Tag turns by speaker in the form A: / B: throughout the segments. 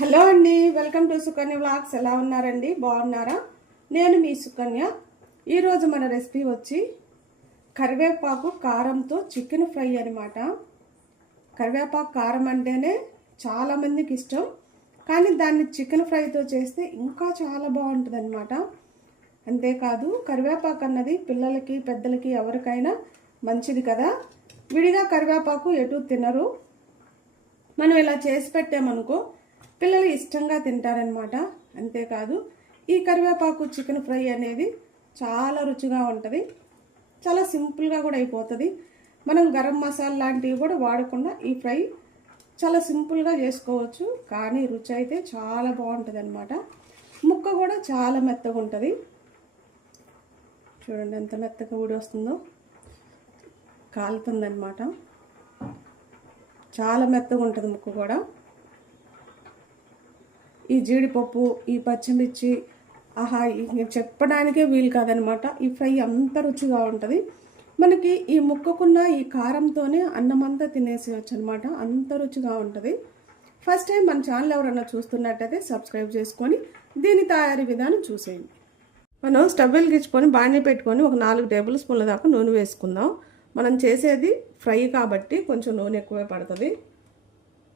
A: Hello అండి welcome to Sukanya vlogs. ఎలా ఉన్నారండి? బాగున్నారా? నేను మీ సుకన్య. ఈరోజు మన రెసిపీ వచ్చి కరివేపాకు కారంతో చికెన్ ఫ్రై అనమాట కరివేపాకు కారం అంటేనే చాలామందికి ఇష్టం. కానీ దాన్ని చికెన్ ఫ్రైతో చేస్తే ఇంకా చాలా బాగుంటుంది అనమాట అంతేకాదు కరివేపాకు అన్నది పిల్లలకి పెద్దలకి ఎవరికైనా మంచిది కదా. విడిగా కరివేపాకు ఎటు తినరు. మనం ఇలా చేసి పెట్టామనుకో పిల్లలు ఇష్టంగా తింటారనమాట అంతేకాదు ఈ కరివేపాకు చికెన్ ఫ్రై అనేది చాలా రుచిగా ఉంటుంది. చాలా సింపుల్గా కూడా అయిపోతుంది. మనం గరం మసాలా లాంటివి కూడా వాడకుండా ఈ ఫ్రై చాలా సింపుల్గా చేసుకోవచ్చు. కానీ రుచి అయితే చాలా బాగుంటుంది అనమాట ముక్క కూడా చాలా మెత్తగా ఉంటుంది. చూడండి ఎంత మెత్తగా ఊడి వస్తుందో. కాలుతుందనమాట చాలా మెత్తగా ఉంటుంది ముక్క కూడా. ఈ జీడిపప్పు ఈ పచ్చిమిర్చి ఆహా చెప్పడానికే వీలు కాదనమాట. ఈ ఫ్రై అంత రుచిగా ఉంటుంది. మనకి ఈ ముక్కకున్న ఈ కారంతోనే అన్నం అంతా తినేసేయచ్చు అనమాట అంత రుచిగా ఉంటుంది. ఫస్ట్ టైం మన ఛానల్ ఎవరన్నా చూస్తున్నట్టయితే సబ్స్క్రైబ్ చేసుకొని దీని తయారీ విధానం చూసేయండి. మనం స్టవ్ వెలిగించుకొని బాగానే పెట్టుకొని ఒక నాలుగు టేబుల్ స్పూన్ల దాకా నూనె వేసుకుందాం. మనం చేసేది ఫ్రై కాబట్టి కొంచెం నూనె ఎక్కువే పడుతుంది.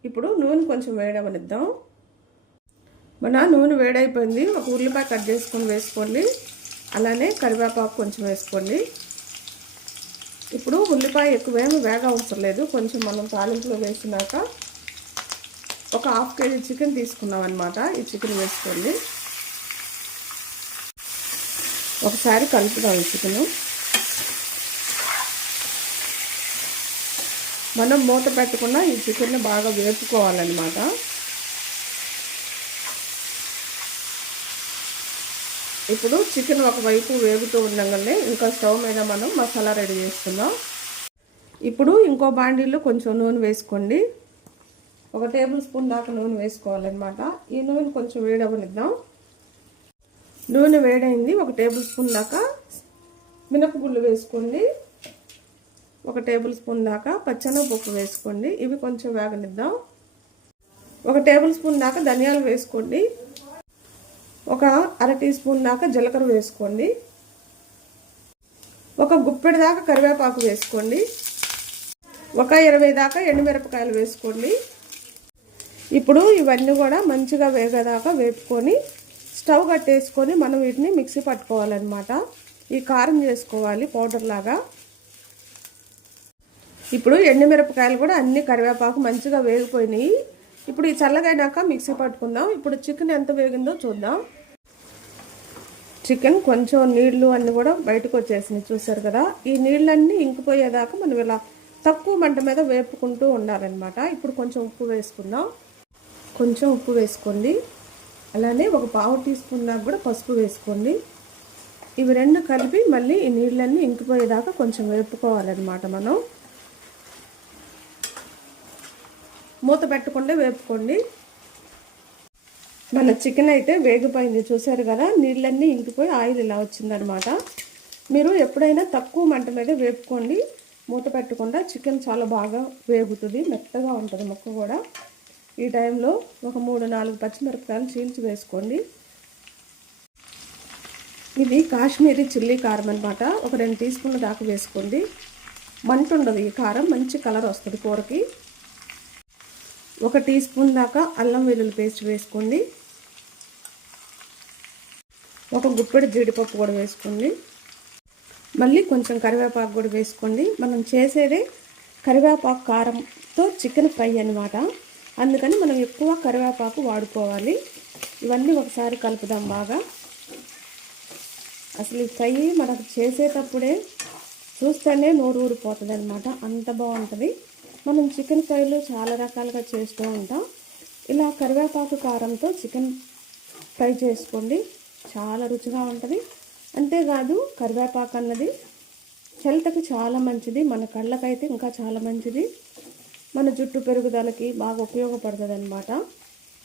A: ఇప్పుడు నూనె కొంచెం వేయడం అనిద్దాం మన నూనె వేడైపోయింది. ఒక ఉల్లిపాయ కట్ చేసుకొని వేసుకోండి. అలానే కరివేపాకు కొంచెం వేసుకోండి. ఇప్పుడు ఉల్లిపాయ ఎక్కువేమి వేగ అవసరం లేదు. కొంచెం మనం తాలింపులో వేసినాక ఒక హాఫ్ కేజీ చికెన్ తీసుకున్నాం అనమాట ఈ చికెన్ వేసుకోండి. ఒకసారి కలుపుదాం ఈ చికెన్. మనం మూత పెట్టకుండా ఈ చికెన్ని బాగా వేపుకోవాలన్నమాట. ఇప్పుడు చికెన్ ఒకవైపు వేగుతూ ఉండగానే ఇంకా స్టవ్ మీద మనం మసాలా రెడీ చేసుకుందాం ఇప్పుడు ఇంకో బాండీలో కొంచెం నూనె వేసుకోండి. ఒక టేబుల్ స్పూన్ దాకా నూనె వేసుకోవాలన్నమాట. ఈ నూనె కొంచెం వేడవనిద్దాం. నూనె వేడైంది. ఒక టేబుల్ స్పూన్ దాకా మినపగుళ్ళు వేసుకోండి. ఒక టేబుల్ స్పూన్ దాకా పచ్చనపప్పు వేసుకోండి. ఇవి కొంచెం వేగనిద్దాం. ఒక టేబుల్ స్పూన్ దాకా ధనియాలు వేసుకోండి. ఒక అర టీ స్పూన్ దాకా జీలకర్ర వేసుకోండి. ఒక గుప్పెడు దాకా కరివేపాకు వేసుకోండి. ఒక ఇరవై దాకా ఎండుమిరపకాయలు వేసుకోండి. ఇప్పుడు ఇవన్నీ కూడా మంచిగా వేగేదాకా వేపుకొని స్టవ్ కట్టేసుకొని మనం వీటిని మిక్సీ పట్టుకోవాలన్నమాట. ఈ కారం చేసుకోవాలి పౌడర్ లాగా. ఇప్పుడు ఎండుమిరపకాయలు కూడా అన్ని కరివేపాకు మంచిగా వేగిపోయినాయి. ఇప్పుడు ఈ చల్లగైనాక మిక్సీ పట్టుకుందాం. ఇప్పుడు చికెన్ ఎంత వేగిందో చూద్దాం. చికెన్ కొంచెం నీళ్ళు అన్నీ కూడా బయటకు వచ్చేసినాయి చూసారు కదా. ఈ నీళ్ళన్నీ ఇంకిపోయేదాకా మనం ఇలా తక్కువ మంట మీద వేపుకుంటూ ఉండాలన్నమాట. ఇప్పుడు కొంచెం ఉప్పు వేసుకుందాం. కొంచెం ఉప్పు వేసుకోండి. అలానే ఒక పావు టీ స్పూన్ దాకా కూడా పసుపు వేసుకోండి. ఇవి రెండు కలిపి మళ్ళీ ఈ నీళ్ళన్నీ ఇంకిపోయేదాకా కొంచెం వేపుకోవాలన్నమాట మనం. మూత పెట్టకుండా వేపుకోండి. మన చికెన్ అయితే వేగిపోయింది చూసారు కదా? నీళ్ళన్నీ ఇంకిపోయి ఆయిల్ ఇలా వచ్చిందనమాట. మీరు ఎప్పుడైనా తక్కువ మంట మీద వేపుకోండి. మూత పెట్టకుండా చికెన్ చాలా బాగా వేగుతుంది మెత్తగా ఉంటుంది ముక్క కూడా. ఈ టైంలో ఒక మూడు నాలుగు పచ్చిమిరపకాయలు చీల్చి వేసుకోండి. ఇది కాశ్మీరీ చిల్లీ కారం అనమాట. ఒక రెండు టీ స్పూన్ల దాకా వేసుకోండి. మంట ఉండదు ఈ కారం మంచి కలర్ వస్తుంది కూరకి. ఒక టీ స్పూన్ దాకా అల్లం వెల్లుల్లి పేస్ట్ వేసుకోండి. ఒక గుప్పెడు జీడిపప్పు కూడా వేసుకోండి. మళ్ళీ కొంచెం కరివేపాకు కూడా వేసుకోండి. మనం చేసేదే కరివేపాకు కారంతో చికెన్ ఫ్రై అనమాట అందుకని మనం ఎక్కువ కరివేపాకు వాడుకోవాలి. ఇవన్నీ ఒకసారి కలుపుదాం బాగా. అసలు ఈ ఫ్రై మనకు చేసేటప్పుడే చూస్తేనే నోరు ఊరిపోతుంది అనమాట అంత బాగుంటుంది. మనం చికెన్ ఫ్రైలు చాలా రకాలుగా చేస్తూ ఉంటాం. ఇలా కరివేపాకు కారంతో చికెన్ ఫ్రై చేసుకోండి. చాలా రుచిగా ఉంటుంది. అంతేకాదు కరివేపాకు అన్నది చెలతకు చాలా మంచిది. మన కళ్ళకైతే ఇంకా చాలా మంచిది. మన జుట్టు పెరుగుదలకి బాగా ఉపయోగపడుతుంది అనమాట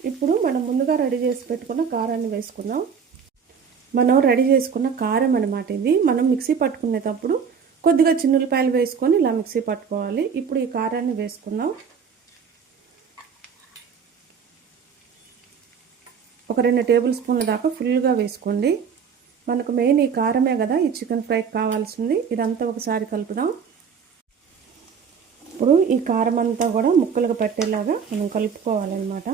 A: ఇప్పుడు మనం ముందుగా రెడీ చేసి పెట్టుకున్న కారాన్ని వేసుకుందాం. మనం రెడీ చేసుకున్న కారం అనమాట ఇది. మనం మిక్సీ పట్టుకునేటప్పుడు కొద్దిగా చిన్నులపాయలు వేసుకొని ఇలా మిక్సీ పట్టుకోవాలి. ఇప్పుడు ఈ కారాన్ని వేసుకుందాం. ఒక రెండు టేబుల్ స్పూన్ల దాకా ఫుల్గా వేసుకోండి. మనకు మెయిన్ ఈ కారమే కదా ఈ చికెన్ ఫ్రైకి కావాల్సింది. ఇదంతా ఒకసారి కలుపుదాం. ఇప్పుడు ఈ కారం అంతా కూడా ముక్కలుగా పెట్టేలాగా మనం కలుపుకోవాలన్నమాట.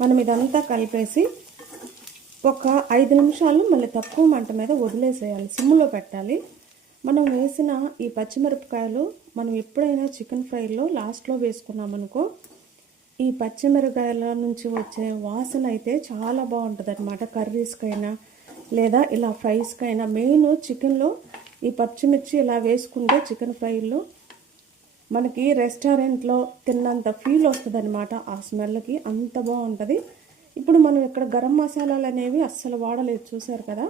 A: మనం ఇదంతా కలిపేసి ఒక ఐదు నిమిషాలు మళ్ళీ తక్కువ మంట మీద వదిలేసేయాలి. సిమ్లో పెట్టాలి. మనం వేసిన ఈ పచ్చిమిరపకాయలు మనం ఎప్పుడైనా చికెన్ ఫ్రైలో లాస్ట్లో వేసుకున్నామనుకో ఈ పచ్చిమిరపకాయల నుంచి వచ్చే వాసన అయితే చాలా బాగుంటుంది అనమాట కర్రీస్కైనా లేదా ఇలా ఫ్రైస్కైనా మెయిన్ చికెన్లో ఈ పచ్చిమిర్చి ఇలా వేసుకుంటే చికెన్ ఫ్రైలో మనకి రెస్టారెంట్లో తిన్నంత ఫీల్ వస్తుంది అనమాట ఆ స్మెల్కి అంత బాగుంటుంది. ఇప్పుడు మనం ఇక్కడ గరం మసాలాలు అనేవి అస్సలు వాడలేదు చూసారు కదా?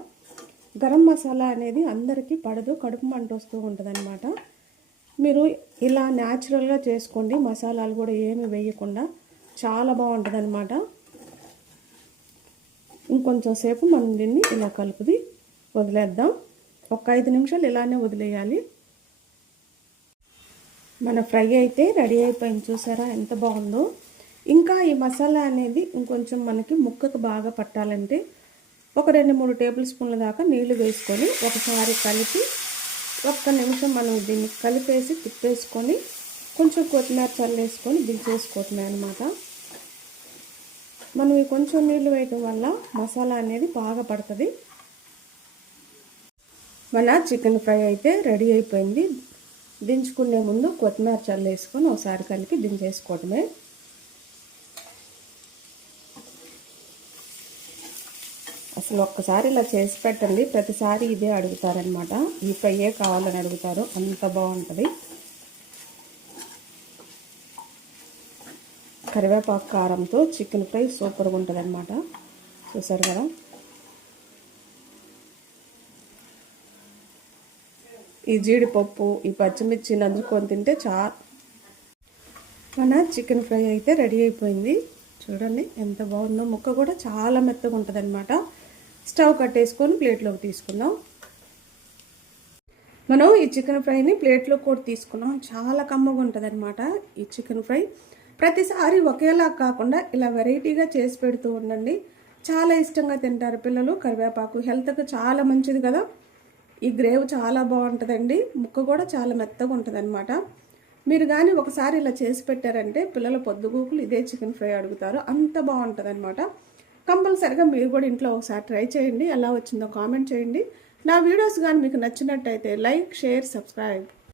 A: గరం మసాలా అనేది అందరికీ పడదు కడుపు మంట వస్తూ ఉంటుందన్నమాట. మీరు ఇలా న్యాచురల్గా చేసుకోండి మసాలాలు కూడా ఏమి వేయకుండా చాలా బాగుంటుంది అనమాట ఇంకొంచెం సేపు మనం దీన్ని ఇలా కలుపుది వదిలేద్దాం. ఒక ఐదు నిమిషాలు ఇలానే వదిలేయాలి. మన ఫ్రై అయితే రెడీ అయిపోయింది చూసారా? ఎంత బాగుందో. ఇంకా ఈ మసాలా అనేది ఇంకొంచెం మనకి ముక్కకు బాగా పట్టాలంటే ఒక రెండు మూడు టేబుల్ స్పూన్ల దాకా నీళ్ళు వేసుకొని ఒకసారి కలిపి ఒక్క నిమిషం మనం దీన్ని కలిపేసి తిప్పేసుకొని కొంచెం కొత్తిమీర చల్లేసుకొని దించేసుకోవటమే అనమాట మనం ఈ కొంచెం నీళ్ళు వేయటం వల్ల మసాలా అనేది బాగా పడుతుంది. మన చికెన్ ఫ్రై అయితే రెడీ అయిపోయింది. దించుకునే ముందు కొత్తిమీర చల్లేసుకొని ఒకసారి కలిపి దించేసుకోవటమే. అసలు ఒక్కసారి ఇలా చేసి పెట్టండి ప్రతిసారి ఇదే అడుగుతారనమాట ఈ ఫ్రైయే కావాలని అడుగుతారు అంత బాగుంటుంది. కరివేపాకు కారంతో చికెన్ ఫ్రై సూపర్గా ఉంటుంది అనమాట చూసారు కదా? ఈ జీడిపప్పు ఈ పచ్చిమిర్చి నంచుకొని తింటే చా మన చికెన్ ఫ్రై అయితే రెడీ అయిపోయింది. చూడండి ఎంత బాగుందో. ముక్క కూడా చాలా మెత్తగా ఉంటుంది అనమాట స్టవ్ కట్టేసుకొని ప్లేట్లోకి తీసుకుందాం. మనం ఈ చికెన్ ఫ్రైని ప్లేట్లో కూడా తీసుకున్నాం. చాలా కమ్మగా ఉంటుంది అనమాట ఈ చికెన్ ఫ్రై. ప్రతిసారి ఒకేలా కాకుండా ఇలా వెరైటీగా చేసి పెడుతూ ఉండండి. చాలా ఇష్టంగా తింటారు పిల్లలు. కరివేపాకు హెల్త్కి చాలా మంచిది కదా. ఈ గ్రేవ్ చాలా బాగుంటుందండి. ముక్క కూడా చాలా మెత్తగా ఉంటుంది అనమాట మీరు కానీ ఒకసారి ఇలా చేసి పెట్టారంటే పిల్లల పొద్దుగూకులు ఇదే చికెన్ ఫ్రై అడుగుతారు. అంత బాగుంటుంది అనమాట కంపల్సరిగా మీరు కూడా ఇంట్లో ఒకసారి ట్రై చేయండి ఎలా వచ్చిందో కామెంట్ చేయండి. నా వీడియోస్ కానీ మీకు నచ్చినట్టయితే లైక్ షేర్ సబ్స్క్రైబ్.